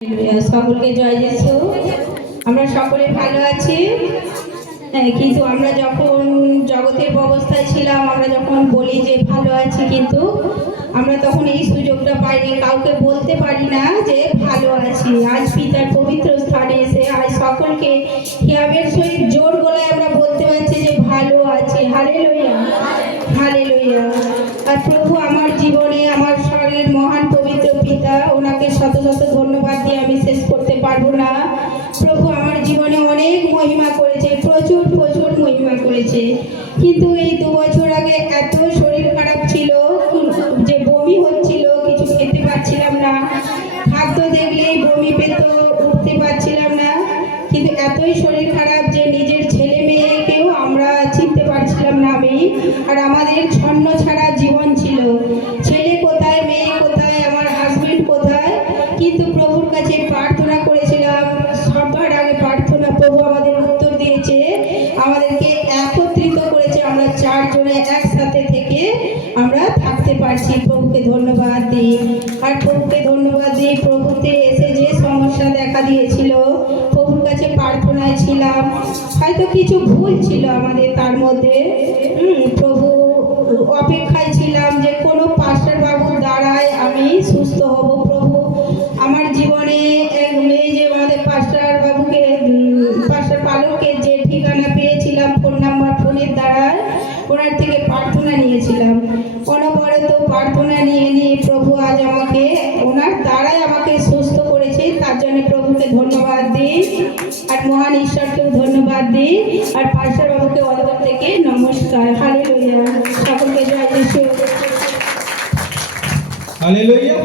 সকলকে জয় যিশু। আমরা সকলে ভালো আছি, কিন্তু আমরা যখন জগতের অবস্থায় ছিলাম, আমরা যখন বলি যে ভালো আছি, কিন্তু আমরা তখন এই সুযোগটা পাইনি, কাউকে বলতে পারি না যে ভালো আছি। আজ পিতার পবিত্র স্থানে এসে আজ সকলকে হিয়াবের সহিত জোর গলায় আমরা বলতে পারছি যে ভালো আছি। Hallelujah, hallelujah. আর প্রভু আমার জীবনে, আমার শরীরের মহান পবিত্র পিতা, ওনাকে শত শত ধন্যবাদ দিয়ে আমি শেষ করতে পারবো না। প্রভু আমার জীবনে অনেক মহিমা করেছে, প্রচুর প্রচুর মহিমা করেছে। কিন্তু এই 2 বছর আগে এত শরীর খারাপ ছিল যে বমি হচ্ছিল, কিছু খেতে পারছিলাম না, খাদ্য দেখলেই বমি পেত, উঠতে পারছিলাম না। কিন্তু এতই শরীর খারাপ যে নিজের ছেলে মেয়েকেও আমরা চিনতে পারছিলাম না আমি। আর আমাদের ছন্ন ছাড়া জীবন ছিল, ছেলে কোথায়, মেয়ে কোথায়, আমার হাজবেন্ড কোথায়। কিন্তু প্রভুর কাছে প্রার্থনা করেছিলাম, সবার আগে প্রার্থনা, প্রভু আমাদের উত্তর দিয়েছে, আমাদেরকে একত্রিত করেছে, আমরা 4 জনে একসাথে থেকে আমরা থাকতে পারছি। প্রভুকে ধন্যবাদ দিই। আর প্রভুকে ধন্যবাদ দিই, প্রভুতে এসে যে সমস্যা দেখা দিয়েছিল, প্রভুর কাছে প্রার্থনায় ছিলাম, হয়তো কিছু ভুল ছিল আমাদের তার মধ্যে। প্রভু অপেক্ষায় ছিলাম যে কোনো পাস্টার বাবুর দ্বারায় আমি সুস্থ হব। প্রভু আমার জীবনে এক মেয়ে, যে আমাদের পাস্টার বাবুকে, পাস্টার পালককে যে ঠিকানা পেয়েছিলাম ফোন নাম্বার, ফোনের দ্বারায় ওনার থেকে প্রার্থনা নিয়েছিলাম। অনবরত প্রার্থনা নিয়ে প্রভু আজ আমাকে ওনার দ্বারাই আমাকে সুস্থ করেছে। তার জন্য প্রভুকে ধন্যবাদ দিই, আর মহান ঈশ্বরকেও ধন্যবাদ দিই, আর পাস্টার বাবুকে অন্তর থেকে নমস্কার। হালেলুয়া, সকলকে জয় যিশু। হালেলুয়া।